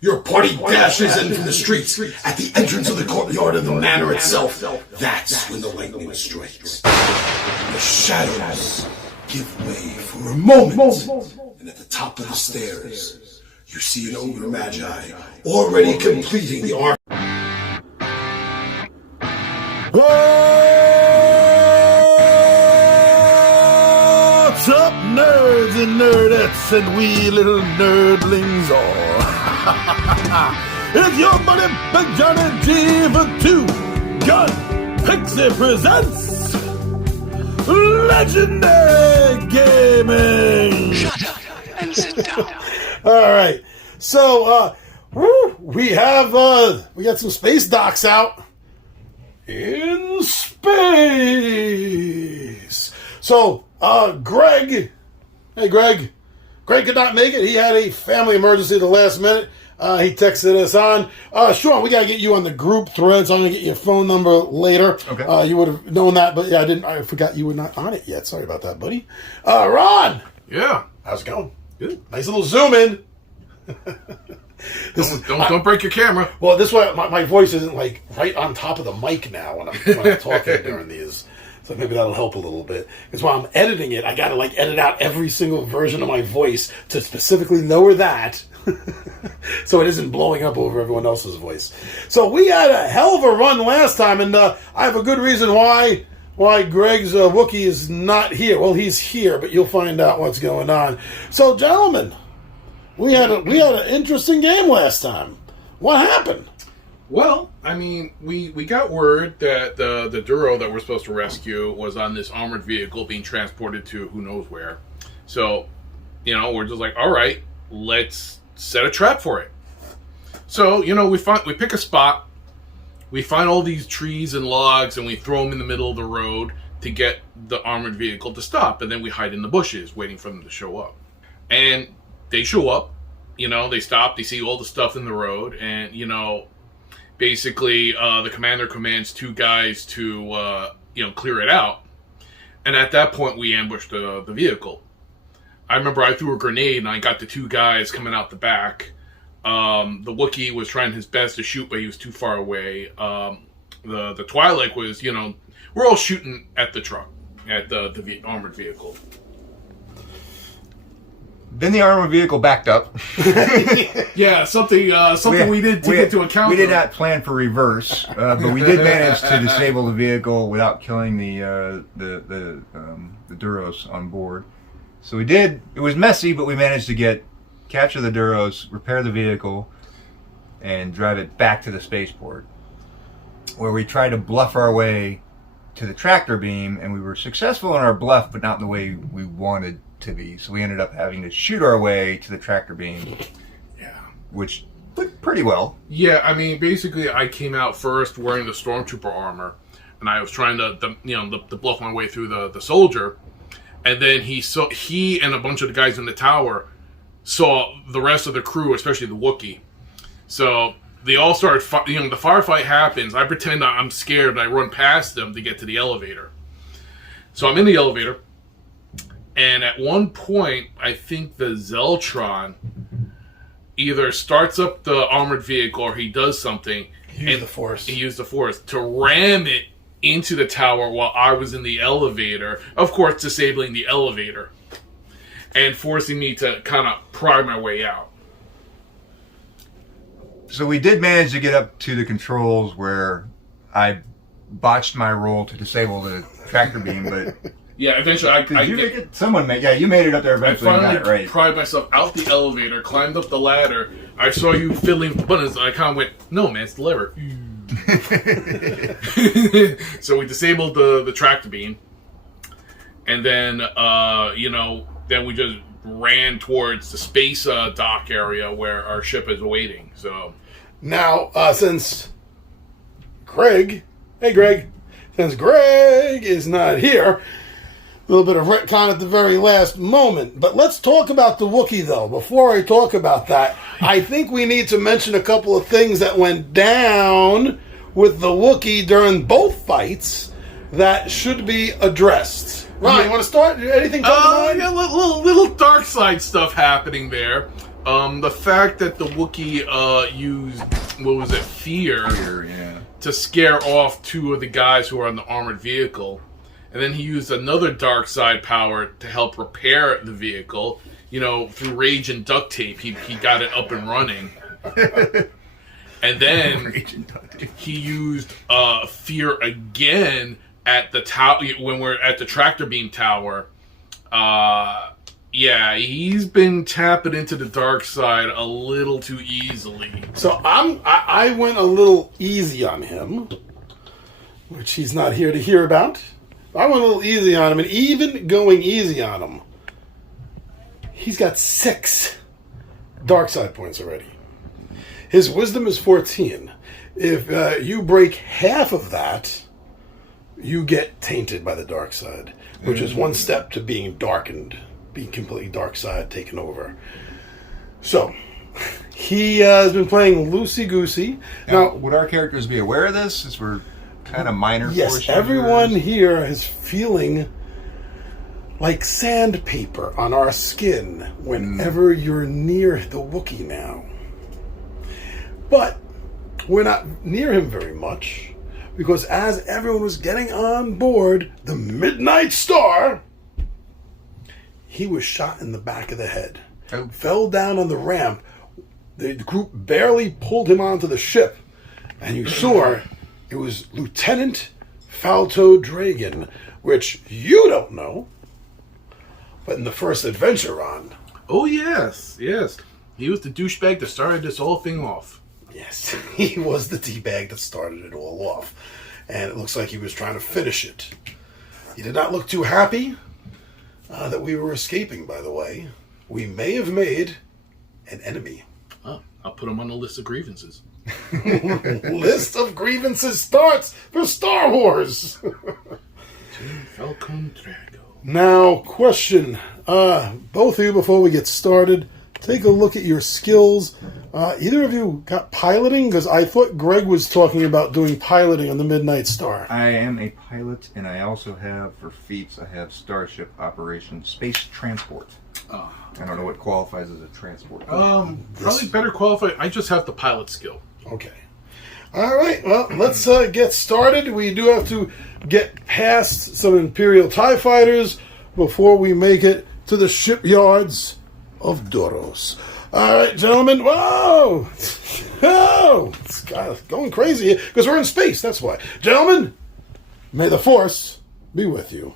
Your party dashes in from the streets at the entrance of the courtyard of the manor itself. That's when the lightning strikes. The shadows give way for a moment. And at the top of the stairs, you see an ogre magi already completing the arc. What's up, nerds and nerdettes and wee little nerdlings all? It's your buddy Big Johnny G for Two Gun Pixie presents Legendary Gaming. Shut up and sit down. All right, so we got some space docs out in space. So Greg could not make it. He had a family emergency at the last minute. He texted us on. Sean, we got to get you on the group threads. I'm going to get your phone number later. Okay. You would have known that, but yeah, I forgot you were not on it yet. Sorry about that, buddy. Ron! Yeah. How's it going? Good. Nice little zoom in. Don't break your camera. Well, this way my voice isn't like right on top of the mic now when I'm talking during these. So maybe that'll help a little bit. Because while I'm editing it, I got to edit out every single version of my voice to specifically lower that. So it isn't blowing up over everyone else's voice. So we had a hell of a run last time, and I have a good reason why Greg's Wookiee is not here. Well, he's here, but you'll find out what's going on. So, gentlemen, we had an interesting game last time. What happened? Well, I mean, we got word that the Duro that we're supposed to rescue was on this armored vehicle being transported to who knows where. So, we're just like, all right, let's set a trap for it. So, we pick a spot, we find all these trees and logs, and we throw them in the middle of the road to get the armored vehicle to stop, and then we hide in the bushes waiting for them to show up. And they show up, they stop, they see all the stuff in the road, and, basically, the commander commands two guys to, clear it out. And at that point, we ambushed the vehicle. I remember I threw a grenade and I got the two guys coming out the back. The Wookiee was trying his best to shoot, but he was too far away. The Twi'lek was, we're all shooting at the truck, at the armored vehicle. Then the armored vehicle backed up. Yeah, something we didn't take into account. We did not plan for reverse, but we did manage to disable the vehicle without killing the Duros on board. So we did. It was messy, but we managed to capture the Duros, repair the vehicle, and drive it back to the spaceport, where we tried to bluff our way to the tractor beam, and we were successful in our bluff, but not in the way we wanted to be. So we ended up having to shoot our way to the tractor beam. Yeah. Which went pretty well. Yeah, I mean, basically, I came out first wearing the stormtrooper armor, and I was trying to bluff my way through the soldier, and then he and a bunch of the guys in the tower saw the rest of the crew, especially the Wookiee. So they all started, the firefight happens. I pretend I'm scared, and I run past them to get to the elevator. So I'm in the elevator. And at one point, I think the Zeltron either starts up the armored vehicle or he does something. He used the Force to ram it into the tower while I was in the elevator. Of course, disabling the elevator. And forcing me to kind of pry my way out. So we did manage to get up to the controls where I botched my roll to disable the tractor beam, but... Yeah, eventually you made it up there eventually and got it right. I pried myself out the elevator, climbed up the ladder. I saw you fiddling with the buttons, and I kind of went, no, man, it's the lever. So we disabled the tractor beam. And then, then we just ran towards the space dock area where our ship is awaiting. So now, since Greg is not here, a little bit of retcon at the very last moment. But let's talk about the Wookiee, though. Before I talk about that, I think we need to mention a couple of things that went down with the Wookiee during both fights that should be addressed. Ron, you want to start? Anything come to mind? Yeah, little dark side stuff happening there. The fact that the Wookiee used, what was it, fear Yeah. to scare off two of the guys who are on the armored vehicle. And then he used another dark side power to help repair the vehicle. You know, through rage and duct tape, he got it up and running. And then he used fear again at the tower when we're at the tractor beam tower. Yeah, he's been tapping into the dark side a little too easily. So I went a little easy on him, which he's not here to hear about. I went a little easy on him, and even going easy on him, he's got 6 dark side points already. His wisdom is 14. If you break half of that, you get tainted by the dark side, which is one step to being darkened, being completely dark side taken over. So, he has been playing loosey-goosey. Now, would our characters be aware of this, since we're kind of minor? Yes, everyone here is feeling like sandpaper on our skin whenever you're near the Wookiee now. But we're not near him very much, because as everyone was getting on board the Midnight Star, he was shot in the back of the head. Oh. Fell down on the ramp. The group barely pulled him onto the ship, and you saw it was Lieutenant Falto Dragon, which you don't know, but in the first adventure on. Oh, yes. He was the douchebag that started this whole thing off. Yes, he was the teabag that started it all off. And it looks like he was trying to finish it. He did not look too happy that we were escaping, by the way. We may have made an enemy. Oh, I'll put him on the list of grievances. List of grievances starts for Star Wars. Falcon Drago. Now, question. Both of you, before we get started, take a look at your skills. Either of you got piloting? Because I thought Greg was talking about doing piloting on the Midnight Star. I am a pilot, and I also have, for feats, I have Starship Operations Space Transport. Oh. I don't know what qualifies as a transport. Probably better qualified. I just have the pilot skill. Okay. All right, well, let's get started. We do have to get past some Imperial TIE fighters before we make it to the shipyards of Doros. All right, gentlemen. Whoa! Oh, it's going crazy because we're in space. That's why. Gentlemen, may the Force be with you.